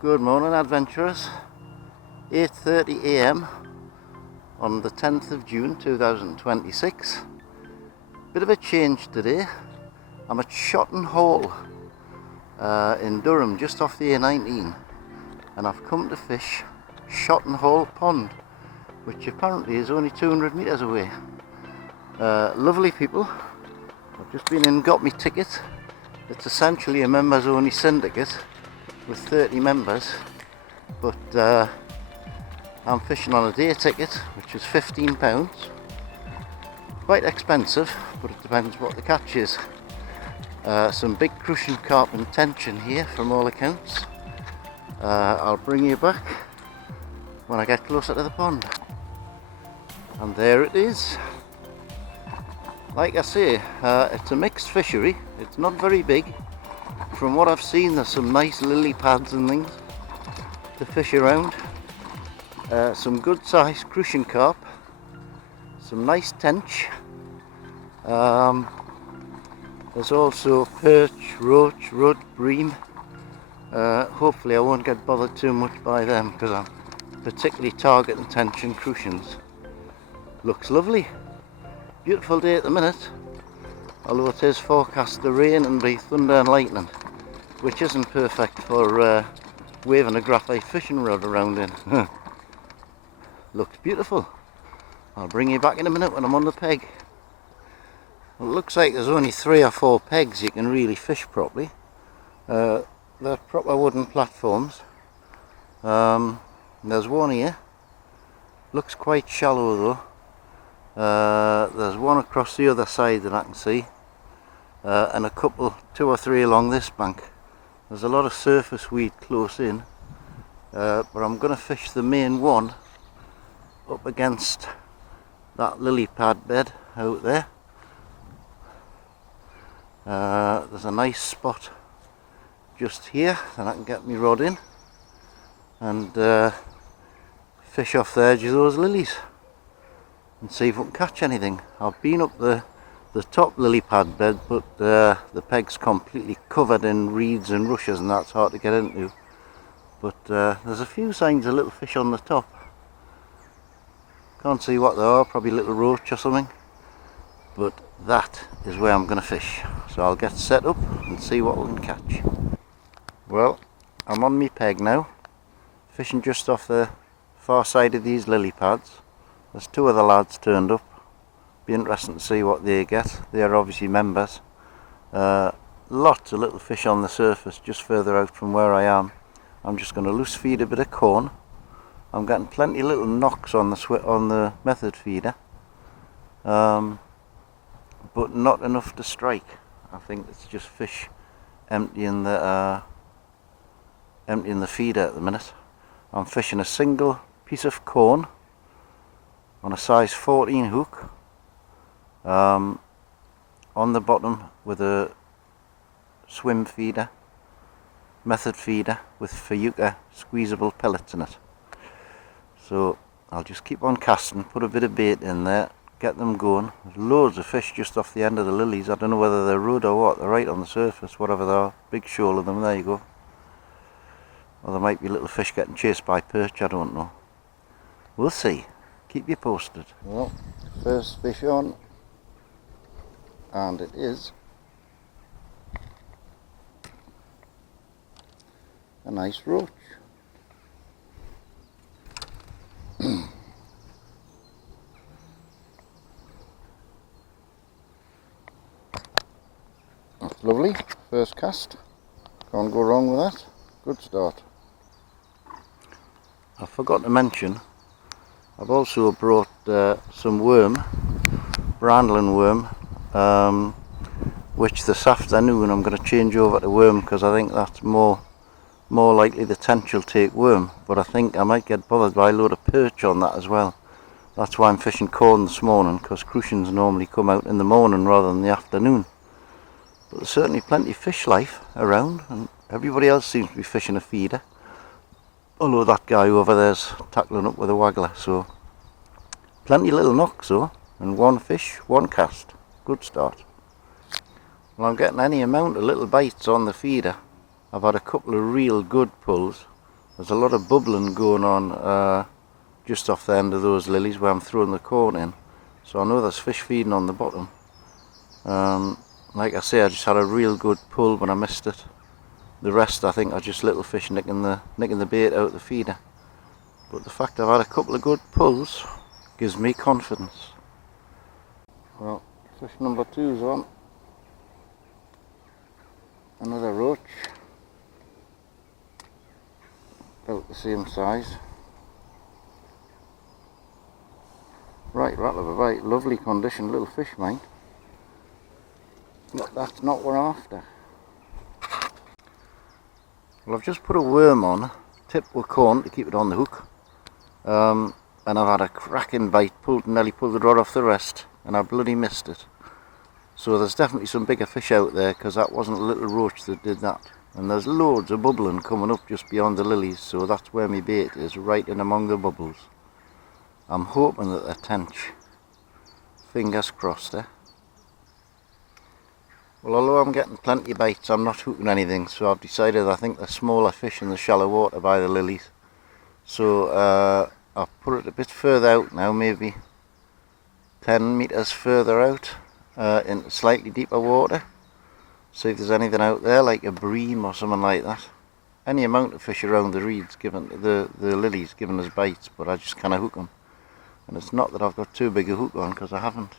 Good morning, adventurers. 8:30 a.m. on the 10th of June 2026. Bit of a change today. I'm at Shotton Hall in Durham, just off the A19, and I've come to fish Shotton Hall Pond, which apparently is only 200 metres away. Lovely people. I've just been in and got my ticket. It's essentially a members only syndicate with 30 members, but I'm fishing on a day ticket, which is £15. Quite expensive, but it depends what the catch is. Some big crucian carp and tension here from all accounts. I'll bring you back when I get closer to the pond. And there it is. Like I say, it's a mixed fishery. It's not very big. From what I've seen, there's some nice lily pads and things to fish around. Some good sized crucian carp, some nice tench. There's also perch, roach, rudd, bream. Hopefully I won't get bothered too much by them, because I'm particularly targeting tench and crucians. Looks lovely. Beautiful day at the minute, although it is forecast to rain and be thunder and lightning, which isn't perfect for waving a graphite fishing rod around in. Looks beautiful. I'll bring you back in a minute when I'm on the peg. Well, it looks like there's only 3 or 4 pegs you can really fish properly. They're proper wooden platforms. There's one here. Looks quite shallow though. There's one across the other side that I can see, and a couple, 2 or 3 along this bank. There's a lot of surface weed close in, but I'm going to fish the main one up against that lily pad bed out there. There's a nice spot just here that I can get my rod in and fish off the edge of those lilies and see if we can catch anything. I've been up the top lily pad bed, but the peg's completely covered in reeds and rushes and that's hard to get into. But there's a few signs of little fish on the top. Can't see what they are, probably little roach or something. But that is where I'm going to fish. So I'll get set up and see what we can catch. Well, I'm on my peg now, fishing just off the far side of these lily pads. There's 2 of the lads turned up. Be interesting to see what they get. They are obviously members. Lots of little fish on the surface just further out from where I am. I'm just going to loose feed a bit of corn. I'm getting plenty of little knocks on the method feeder, but not enough to strike. I think it's just fish emptying the feeder at the minute. I'm fishing a single piece of corn on a size 14 hook, on the bottom with a swim feeder, method feeder with Fayuca squeezable pellets in it. So I'll just keep on casting, put a bit of bait in there, get them going. There's loads of fish just off the end of the lilies. I don't know whether they're rudd or what. They're right on the surface, whatever they are. Big shoal of them, there you go. Or there might be little fish getting chased by perch, I don't know. We'll see. Keep you posted. Well, first fish on, and it is a nice roach. That's lovely. First cast. Can't go wrong with that. Good start. I forgot to mention, I've also brought some worm, brandling worm, which this afternoon I'm going to change over to worm, because I think that's more likely the tench will take worm, but I think I might get bothered by a load of perch on that as well. That's why I'm fishing corn this morning, because crucians normally come out in the morning rather than the afternoon. But there's certainly plenty of fish life around, and everybody else seems to be fishing a feeder, although that guy over there's tackling up with a waggler. So plenty of little knocks though, and 1 fish, 1 cast. Good start. Well, I'm getting any amount of little bites on the feeder. I've had a couple of real good pulls, There's a lot of bubbling going on just off the end of those lilies where I'm throwing the corn in. So I know there's fish feeding on the bottom. Like I say, I just had a real good pull, but I missed it. The rest I think are just little fish nicking the bait out the feeder. But the fact I've had a couple of good pulls gives me confidence. Well, fish number 2's on. Another roach. About the same size. Right rattle of a bite, lovely condition little fish, mate. But that's not what we're after. Well, I've just put a worm on, tipped with corn to keep it on the hook. And I've had a cracking bite, nearly pulled the rod off the rest, and I bloody missed it. So there's definitely some bigger fish out there, because that wasn't a little roach that did that. And there's loads of bubbling coming up just beyond the lilies, so that's where my bait is, right in among the bubbles. I'm hoping that they're tench. Fingers crossed, eh? Well, although I'm getting plenty of bites, I'm not hooking anything, so I've decided I think there's smaller fish in the shallow water by the lilies. So I've put it a bit further out now, maybe 10 metres further out into slightly deeper water. See if there's anything out there, like a bream or something like that. Any amount of fish around the reeds, the lilies giving us bites, but I just kind of hook them. And it's not that I've got too big a hook on, because I haven't.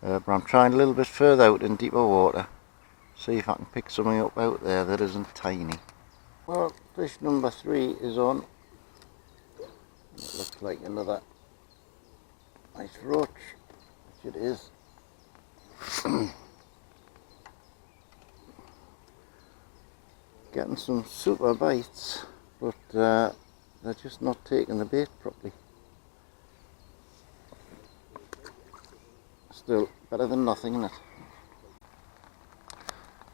But I'm trying a little bit further out in deeper water. See if I can pick something up out there that isn't tiny. Well, fish number 3 is on. It looks like another nice roach, which it is. Getting some super bites, but they're just not taking the bait properly. Still better than nothing, isn't it?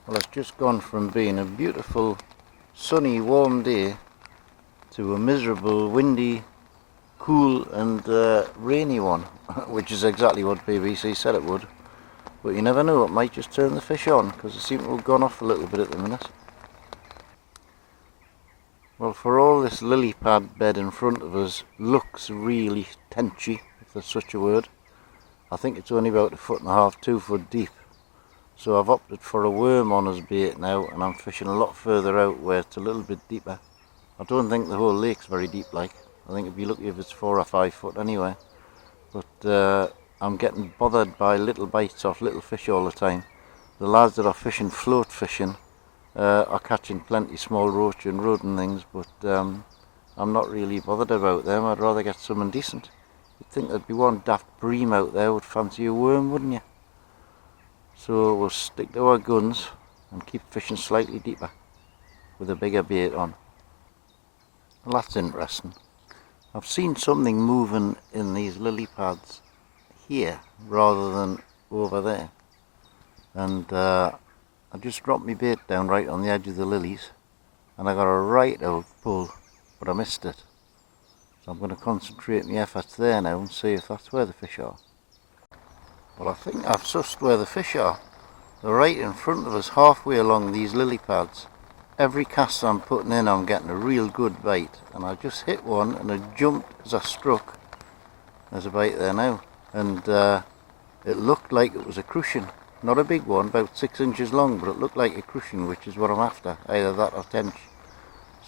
Well, it's just gone from being a beautiful sunny warm day to a miserable windy cool and rainy one, which is exactly what BBC said it would. But you never know, it might just turn the fish on, because it seems to have gone off a little bit at the minute. Well, for all this lily pad bed in front of us looks really tenchy, if there's such a word, I think it's only about 1.5 foot, 2 foot deep. So I've opted for a worm on as bait now, and I'm fishing a lot further out where it's a little bit deeper. I don't think the whole lake's very deep, like. I think it'd be lucky if it's 4 or 5 foot anyway. But I'm getting bothered by little bites off little fish all the time. The lads that are fishing float fishing are catching plenty small roach and rudd and things, but I'm not really bothered about them. I'd rather get something decent. You'd think there'd be one daft bream out there would fancy a worm, wouldn't you? So we'll stick to our guns and keep fishing slightly deeper with a bigger bait on. Well, that's interesting. I've seen something moving in these lily pads here rather than over there, and I just dropped my bait down right on the edge of the lilies, and I got a right out pull, but I missed it. So I'm going to concentrate my efforts there now and see if that's where the fish are. Well, I think I've sussed where the fish are. They're right in front of us, halfway along these lily pads. Every cast I'm putting in, I'm getting a real good bite, and I just hit one and it jumped as I struck. There's a bite there now, and it looked like it was a crucian. Not a big one, about 6 inches long, but it looked like a crucian, which is what I'm after, either that or tench.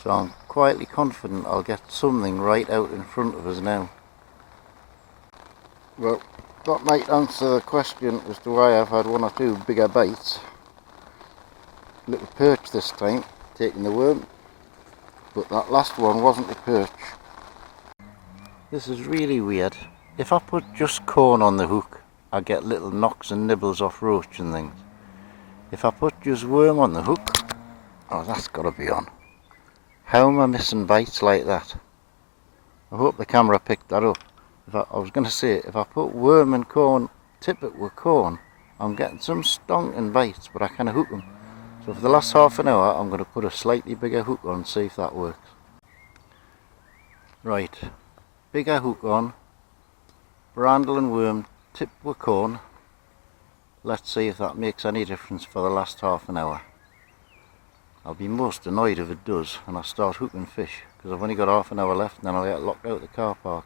So I'm quietly confident I'll get something right out in front of us now. Well, that might answer the question as to why I've had 1 or 2 bigger bites. Little perch this time, taking the worm, but that last one wasn't a perch. This is really weird. If I put just corn on the hook, I get little knocks and nibbles off roach and things. If I put just worm on the hook, oh, that's got to be on. How am I missing bites like that? I hope the camera picked that up. I was going to say, if I put worm and corn, tip it with corn, I'm getting some stonking bites, but I can hook them. So for the last half an hour, I'm going to put a slightly bigger hook on, see if that works. Right, bigger hook on, brandle and worm, tipped with corn. Let's see if that makes any difference for the last half an hour. I'll be most annoyed if it does and I start hooking fish, because I've only got half an hour left and then I'll get locked out of the car park.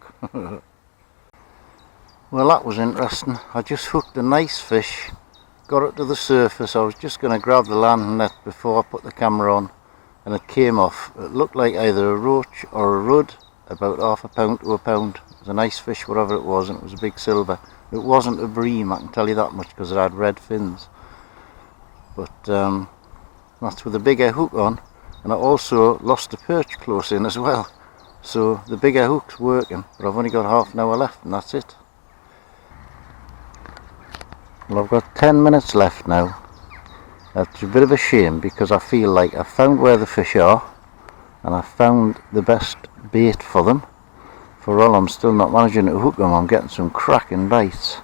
Well, that was interesting. I just hooked a nice fish, got it to the surface. I was just going to grab the land net before I put the camera on, and it came off. It looked like either a roach or a rudd, about half a pound to a pound. It was a nice fish, whatever it was, and it was a big silver. It wasn't a bream, I can tell you that much, because it had red fins. But that's with a bigger hook on, and I also lost a perch close in as well. So the bigger hook's working, but I've only got half an hour left, and that's it. Well, I've got 10 minutes left now. That's a bit of a shame, because I feel like I found where the fish are and I found the best bait for them. For all I'm still not managing to hook them, I'm getting some cracking bites.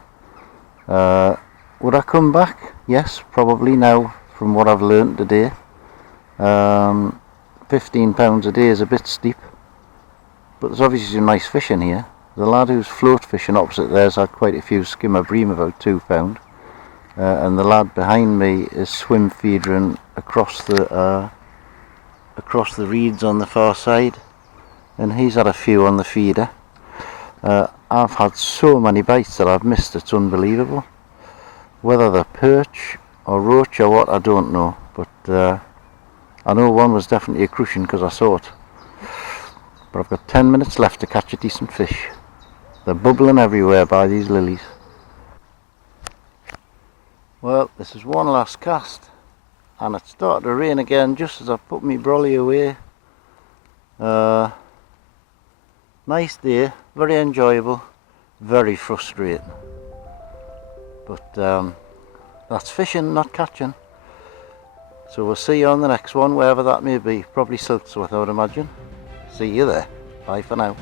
Would I come back? Yes, probably now, from what I've learnt today. £15 a day is a bit steep, but there's obviously some nice fish in here. The lad who's float fishing opposite there's had quite a few skimmer bream, about £2. And the lad behind me is swim feeding across the reeds on the far side, and he's had a few on the feeder. I've had so many bites that I've missed, it's unbelievable. Whether they're perch or roach or what, I don't know, but I know one was definitely a crucian because I saw it. But I've got 10 minutes left to catch a decent fish. They're bubbling everywhere by these lilies. Well, this is one last cast, and it started to rain again just as I put my brolly away. Nice day, very enjoyable, very frustrating. But that's fishing, not catching. So we'll see you on the next one, wherever that may be. Probably Silksworth, I would imagine. See you there. Bye for now.